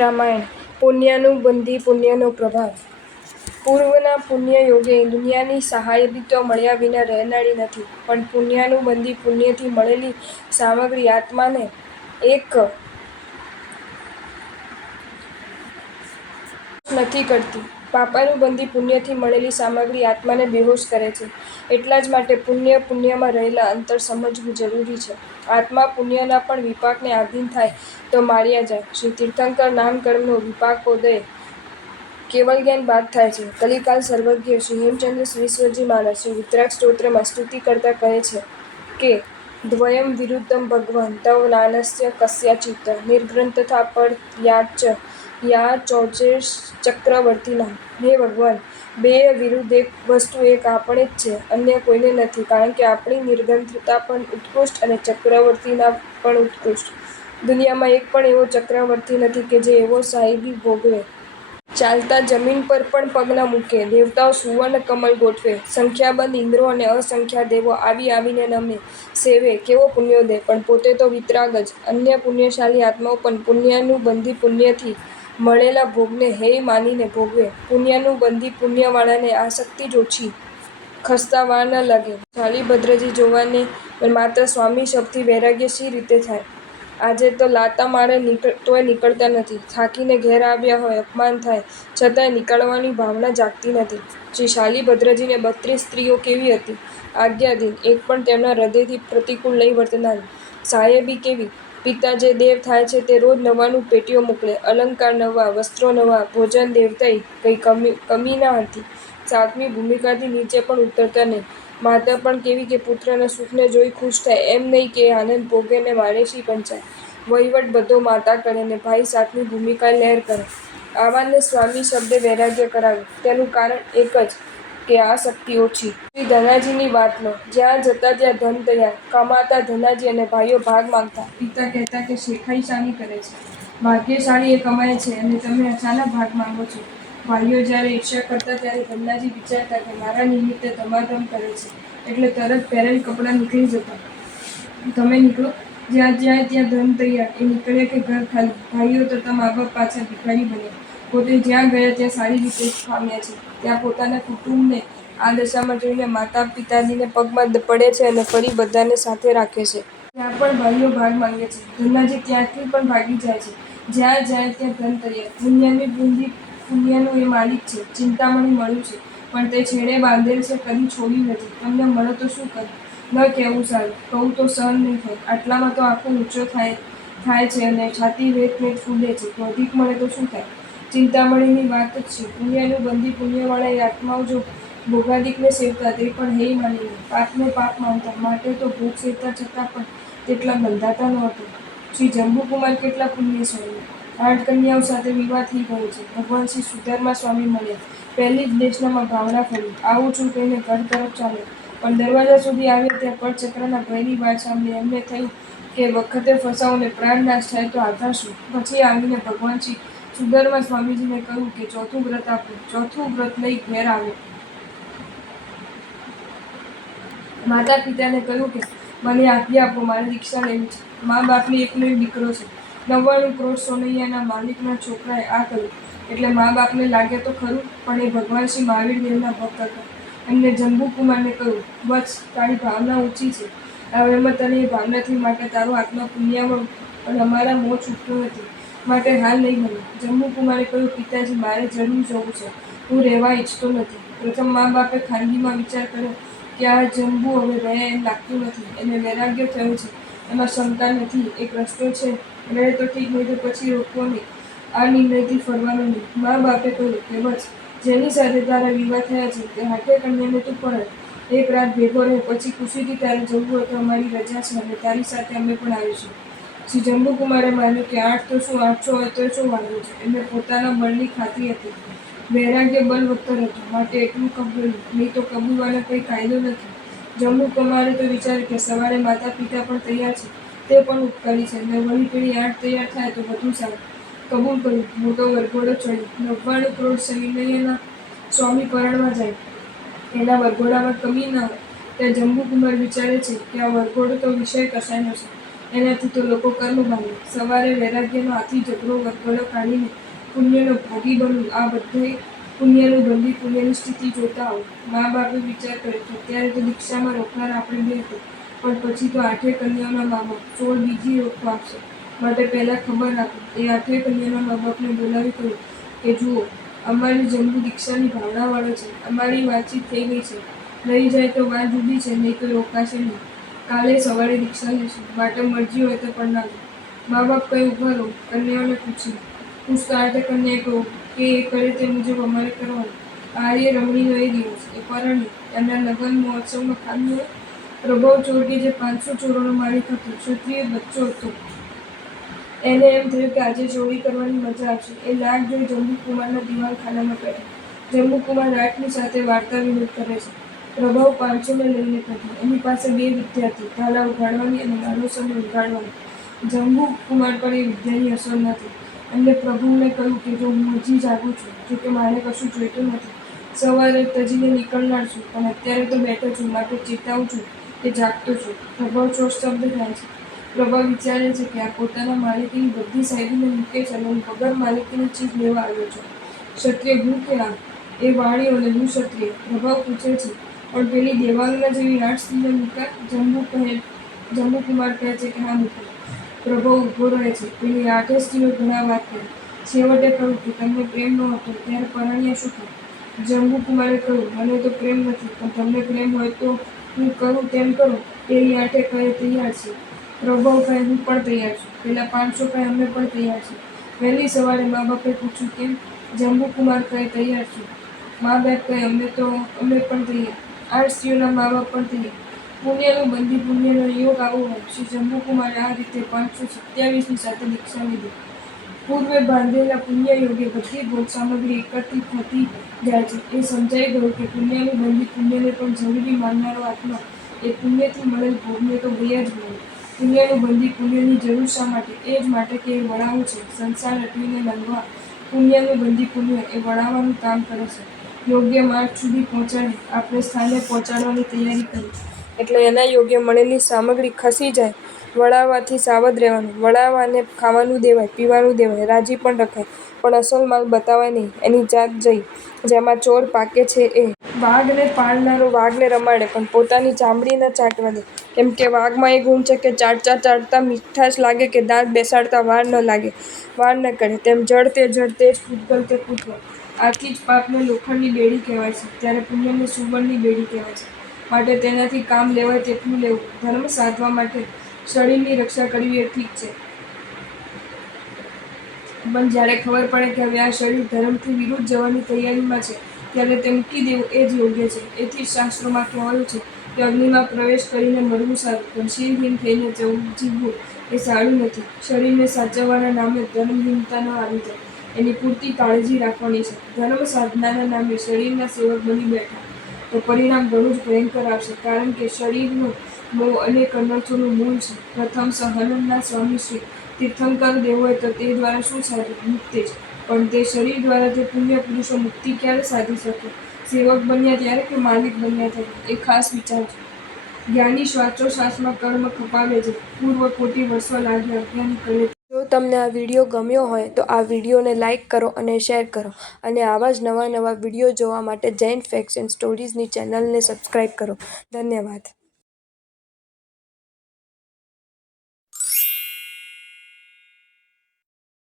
રામાયણ પુણ્યાનુબંધી પુણ્યનો પ્રભાવ. પૂર્વના પુણ્યયોગે દુનિયાની સહાયથી તો મળ્યા વિના રહેનારી નથી, પણ પુણ્યાનુબંધી પુણ્યથી મળેલી સામગ્રી આત્માને એક નથી કરતી. પાપાનુબંધી પુણ્યથી મળેલી સામગ્રી આત્માને બેહોશ કરે છે. એટલા જ માટે પુણ્યમાં રહેલા અંતર સમજવું જરૂરી છે. આત્મા પુણ્યના પણ વિપાકને આધીન થાય તો માર્યા જાય. શ્રી તીર્થંકર નામકર્મનો વિપાકોદય કેવલ જ્ઞાન બાદ થાય છે. કલિકાલ સર્વજ્ઞ શ્રી હેમચંદ્ર વિશ્વજી મહારાજ શ્રી વિતરાગ સ્તોત્રમાં સ્તુતિ કરતા કહે છે કે દ્વયમ વિરુદ્ધમ ભગવન તવ નાનસ્ય કસ્યાચિત નિર્ગ્રંથથા પર્યાચ યા ચક્રવર્તીના. હે ભગવાન, બે વિરુદ્ધ એક વસ્તુ એક આપણે જ છે, અન્ય કોઈને નથી, કારણ કે આપણી નિર્ગ્રંથતા પણ ઉત્કૃષ્ટ અને ચક્રવર્તીના પણ ઉત્કૃષ્ટ. દુનિયામાં એક પણ એવો ચક્રવર્તી નથી કે જે એવો સાહેબી ભોગવે. ચાલતા જમીન પર પણ પગ ન મૂકે. દેવતાઓ સુવર્ણ કમળ ગોઠવે. સંખ્યાબંધ ઇન્દ્રો અને અસંખ્યા દેવો આવીને નમે, સેવે. કેવો પુણ્યોદય! પણ પોતે તો વિતરાગ જ. અન્ય પુણ્યશાળી આત્માઓ પણ પુણ્યાનુબંધી પુણ્યથી મળેલા ભોગને હેય માનીને ભોગવે. પુણ્યાનુબંધી પુણ્યવાળાને આસક્તિ જ ઓછી. ખસતા વાર ન લાગે. શાલિભદ્રજી જોવાને માત્ર સ્વામી શબ્દથી વૈરાગ્ય શી રીતે થાય? આજે તો લાતા મારે તોય નીકળતા નથી. થાકીને ઘેર આવ્યા હોય, અપમાન થાય, છતાંય નીકળવાની ભાવના જાગતી નથી. શ્રી શાલિભદ્રજીને 32 સ્ત્રીઓ કેવી હતી? આજ્ઞાધીન, એક પણ તેમના હૃદયથી પ્રતિકૂળ નહીં વર્તનારી. સાહેબી કેવી? પિતા જે દેવ થાય છે તે રોજ નવાનું પેટીઓ મોકલે, અલંકાર નવા, વસ્ત્રો નવા, ભોજન દેવતઈ કઈ કમી ન હતી. 7મી ભૂમિકાથી નીચે પણ ઉતરતા નહીં. માતા પણ કેવી કે પુત્રના સુખને જોઈ ખુશ થાય, એમ નહીં કે એ આનંદ ભોગે ને મારે શી પંચાય. વહીવટ બધો માતા કરે ને ભાઈ 7મી ભૂમિકા લહેર કરે. આવાને સ્વામી શબ્દે વૈરાગ્ય કરાવે. તેનું કારણ એક જ કે આસક્તિ ઓછી. શ્રી ધનાજીની વાત લો. જ્યાં જતા ત્યાં ધન તૈયાર. કમાતા ધનાજી અને ભાઈઓ ભાગ માંગતા. પિતા કહેતા કે શેખાઈ શાની કરે છે? ભાગ્યશાળી એ કમાય છે અને તમે શાના ભાગ માંગો છો? ભાઈઓ જ્યારે ઈર્ષ્યા કરતા ત્યારે ધનાજી વિચારતા કે મારા નિમિત્તે ધમાધમ કરે છે, એટલે તરત પહેરેલ કપડાં નીકળી જતા. તમે નીકળો. જ્યાં જાય ત્યાં ધન તૈયાર. એ નીકળ્યા કે ઘર ખાલી. ભાઈઓ તથા મા બાપ પાછા ભિખારી બન્યા. પોતે જ્યાં ગયા ત્યાં સારી રીતે પામ્યા છે. ત્યાં પોતાના કુટુંબને આ દશામાં જોઈને માતા પિતાજીને પગમાં પડે છે અને ફરી બધાને સાથે રાખે છે. ત્યાં પણ ભાઈઓ ભાગ માંગે છે. ધનાજી ત્યાંથી પણ ભાગી જાય છે. જ્યાં જાય ત્યાં ધન તૈયાર. પુણ્યાનુબંધી પુણ્યનો એ માલિક છે. ચિંતામણી મળ્યું છે, પણ તે છેડે બાંધેલ છે, કદી છોડ્યું નથી. તમને મળે તો શું કરે? ન કહેવું સારું. કહું તો સહન નહીં થાય. આટલામાં તો આંખો ઊંચો થાય છે અને છાતી વેઠ ફૂલે છે. તો અધિક મળે તો શું થાય? ચિંતામણીની વાત જ છે. પુણ્યાનુબંધી પુણ્યવાળા એ આત્માઓ જો ભોગાદિકને સેવતા તે પણ હેય માનીને, પાપને પાપ માનતા, માટે તો ભોગ સેવતા છતાં પણ તેટલા બંધાતા નહોતા. શ્રી જંબુકુમાર કેટલા પુણ્યશાળી! 8 કન્યાઓ સાથે વિવાહ થઈ ગયો છે. ભગવાન શ્રી સુધર્મા સ્વામી મળ્યા. પહેલી જ દેશનામાં ભાવના ફરી. આવું છું કહીને ઘર તરફ ચાલ્યા. પણ દરવાજા સુધી આવ્યા ત્યાં પળચક્રના ભયની વાત સાંભળી એમને થયું કે વખતે ફસાઉં ને પ્રાણ નાશ થાય તો આધાર શું? પછી આવીને ભગવાન શ્રી સુધર્મા સ્વામીજીને કહ્યું કે ચોથું વ્રત આપો. ચોથું વ્રત લઈ ઘેર આવ્યો. માતા પિતાને કહ્યું કે મને આજ્ઞા આપો, મારે દીક્ષા લેવી છે. મા બાપની એકનો એક દીકરો છે. 99 કરોડ સોનૈયાના માલિકના છોકરાએ આ કર્યું. એટલે મા બાપને લાગે તો ખરું, પણ એ ભગવાન શ્રી મહાવીર દેવના ભક્ત હતા. એમને જંબુકુમારને કહ્યું, વત્સ, તારી ભાવના ઊંચી છે. હવે એમાં તને એ ભાવનાથી માટે તારો આત્મા પુણ્યવાળો, પણ અમારા મોં છૂટતું નથી, માટે હાલ નહીં બને. જંબુકુમારે કહ્યું, પિતાજી, મારે જરૂર જવું છે. હું રહેવા ઈચ્છતો નથી. પ્રથમ મા બાપે ખાનગીમાં વિચાર કર્યો કે આ જંબુ હવે રહે એમ લાગતું નથી. એને વૈરાગ્ય થયો છે, એમાં શંકા નથી. એક રસ્તો છે, રહે તો ઠીક, નહીં તો પછી રોકવો નહીં. આ નિર્ણયથી ફરવાનો નહીં. મા બાપે કહ્યું કે વત્સ, જેની સાથે તારા વિવાહ થયા છે તે 8 કન્યાને તું પરણ. એક રાત ભેગો રહે, પછી ખુશીથી તારે જવું હોય તો અમારી રજા છે અને તારી સાથે અમે પણ આવીશું. શ્રી જંબુકુમારે માન્યું કે 8 તો શું, 800 હોય તોય શું વાંધો છે? એમને પોતાના બળની ખાતરી હતી. વૈરાગ્ય બળવત્તર હતું, માટે એટલું કબૂલ્યું, નહીં તો કબૂલવાનો કંઈ કાયદો નથી. જંબુકુમારે તો વિચાર્યું કે સવારે માતા પિતા પણ તૈયાર છે, તે પણ ઉપકારી છે, ને વળી પેલી 8 તૈયાર થાય તો વધુ સારું. કબૂલ કર્યું. મોટો વરઘોડો ચડ્યો. 99 કરોડ સૈન્યના સ્વામી પરણવા જાય. એના વરઘોડામાં કમી ન હોય. ત્યાં જંબુકુમાર વિચારે છે કે આ વરઘોડો તો વિષય કસાયનો છે. એનાથી તો લોકો કર્મ બાંધે. સવારે વૈરાગ્યનો હાથી ઝઘડો વરઘડો કાઢીને પુણ્યનો ભોગી બનવું, આ બધે પુણ્યનું બંધી પુણ્યની સ્થિતિ જોતા હોય. મા બાપે વિચાર કર્યો કે અત્યારે તો દીક્ષામાં રોકનાર આપણે બે હતા, પણ પછી તો 8 કન્યાઓના મા બાપ 16 બીજી રોકવા આપશે, માટે પહેલાં ખબર આપો. એ 8 કન્યાના મા બાપને બોલાવી કહ્યું કે જુઓ, અમારી જંબુ દીક્ષાની ભાવનાવાળો છે, અમારી વાતચીત થઈ ગઈ છે, લઈ જાય તો વાત જુદી છે, નહીં તો રોકાશે નહીં. કાલે સવારે દીક્ષા લેશું, માટે મરજી હોય તો પરણાવો. મા બાપ કહે ઊભા રહો, કન્યાઓને પૂછતા 8 કન્યાએ કહ્યું કે એ કરે તે મુજબ અમારે કરવાનું. આર્ય રમણીનો એ દિવસ, એ પરણી. એમના લગ્ન મહોત્સવમાં ખામી હોય. પ્રભવ ચોર કે જે 500 ચોરોનો માલિક હતો, ક્ષત્રિય બચ્ચો હતો, એને એમ થયું કે આજે ચોરી કરવાની મજા આવશે. એ લાગ જોઈ જંબુકુમારના દિવાનખાનામાં બેઠા. જંબુકુમાર રાટની સાથે વાર્તા વિનોદ કરે છે. પ્રભાવ 500ને લઈને કાઢ્યો. એની પાસે 2 વિદ્યા હતી, ધાલા ઉઘાડવાની અને નાનો સમય ઉઘાડવાની. જંબુકુમાર પર એ વિદ્યાની અસર નથી. એમને પ્રભુને કહ્યું કે જો હું હજી જાગું છું, જોકે મારે કશું જોઈતું નથી, સવારે તજીને નીકળનાર છું, પણ અત્યારે તો બેઠો છું, માટે ચેતાવું છું કે જાગતો છું. પ્રભાવ ચોર સ્તબ્ધ થાય છે. પ્રભાવ વિચારે છે કે આ પોતાના માલિકીની બધી સાહેબીને મૂકે છે અને હું વગર માલિકીની ચીજ લેવા આવ્યો છું. ક્ષત્રિય હું કે આ? એ વાણીઓ અને હું ક્ષત્રિય? પ્રભાવ પૂછે છે, પણ પેલી દેવાંગના જેવી 8 સ્ત્રીને મૂકા? જંબુકુમાર કહે છે કે હા મૂકો. પ્રભાવ ઊભો રહે છે. પેલી 8 સ્ત્રીઓ ઘણા વાત કરી. છેવટે કહ્યું કે તમને પ્રેમ ન હતો ત્યારે પરણ્યા શું કામ? જંબુકુમારે કહ્યું, મને તો પ્રેમ નથી, પણ તમને પ્રેમ હોય તો હું કરું તેમ કરો. પેલી 8 કહે તૈયાર છે. પ્રભાવ કહે હું પણ તૈયાર છું. પેલા 500 કહે અમે પણ તૈયાર છીએ. વહેલી સવારે મા બાપે પૂછ્યું કેમ? જંબુકુમાર કહે તૈયાર છું. મા બાપ કહે અમે પણ તૈયાર. 8 સ્ત્રીઓના મા બાપ પણ તૈયાર. પુણ્યનું બંધી પુણ્યનો યોગ આવો હોય. શ્રી જંબુકુમારે આ રીતે 527ની સાથે દીક્ષા લીધી. પૂર્વે બાંધેલા પુણ્ય યોગે બધી ભોગ સામગ્રી એકત્રિત થતી જાય છે. એ સમજાઈ ગયું કે પુણ્યનું બંધી પુણ્યને પણ જરૂરી માનનારો આત્મા એ પુણ્યથી મળેલ ભોગને તો ગયા જ મળે. પુણ્યનું બંધી પુણ્યની જરૂર શા માટે? એ જ માટે કે એ વળાવું છે. સંસાર રટવીને બાંધવા પુણ્યનું બંધી પુણ્ય એ વળાવવાનું કામ કરે છે. યોગ્ય માર્ગ સુધી પહોંચાડે, આપણે સ્થાને પહોંચાડવાની તૈયારી કરી. એટલે એના યોગ્ય મળેલી સામગ્રી ખસી જાય, વળાવવાથી સાવધ રહેવાનું. વળાવવાને ખાવાનું દેવાય, પીવાનું દેવાય, રાજી પણ રખાય, પણ અસલ માલ બતાવાય નહીં. એની જાત જઈ. જેમાં ચોર પાકે છે એ. વાઘને પાળનારો વાઘને રમાડે, પણ પોતાની ચામડી ન ચાટવા દે. કેમ કે વાઘમાં એ ગુણ છે કે ચાટતા મીઠાશ લાગે કે દાંત બેસાડતા વાર ન કરે. તેમ જડ તે જડ, તે જ પૂતગલ તે પૂતગલ. આથી જ પાપને લોખંડની બેડી કહેવાય છે, ત્યારે પુણ્યને સુવર્ણની બેડી કહેવાય છે. માટે તેનાથી કામ લેવાય તેટલું લેવું. ધર્મ સાધવા માટે શરીરની રક્ષા કરવી એ ઠીક છે, પણ જ્યારે ખબર પડે કે હવે આ શરીર ધર્મથી વિરુદ્ધ જવાની તૈયારીમાં છે, ત્યારે તે મૂકી દેવું એ જ યોગ્ય છે. એથી જ શાસ્ત્રોમાં કહેવાયું છે કે અગ્નિમાં પ્રવેશ કરીને મરવું સારું, પણ શીલહીન થઈને જીવવું એ સારું નથી. શરીરને સાચવવાના નામે ધર્મહીનતા ન આવી જાય, એની પૂરતી કાળજી રાખવાની છે. ધર્મ સાધનાના નામે શરીરના સેવક બની બેઠા તો પરિણામ ઘણું જ ભયંકર આવશે, કારણ કે શરીરનો મોહ અનેક અનર્થોનું મૂળ છે. પ્રથમ સહનંદના સ્વામી શ્રી તીર્થંકર દેવોએ તો તે દ્વારા શું સાધ્યું? મુક્તિ જ. પણ તે શરીર દ્વારા તે પુણ્ય પુરુષો મુક્તિ ક્યારે સાધી શકે? સેવક બન્યા ત્યારે કે માલિક બન્યા ત્યારે? એ ખાસ વિચારજો. જ્ઞાની શ્વાસોશ્વાસમાં કર્મ ખપાવે છે, પૂર્વ કોટી વર્ષો લાગે અજ્ઞાની કરે. જો તમને આ વિડીયો ગમ્યો હોય તો આ વિડીયોને લાઇક કરો અને શેર કરો, અને આવા જ નવા વિડીયો જોવા માટે જૈન ફેક્ટ્સ એન્ડ સ્ટોરીઝની ચેનલને સબસ્ક્રાઈબ કરો. ધન્યવાદ.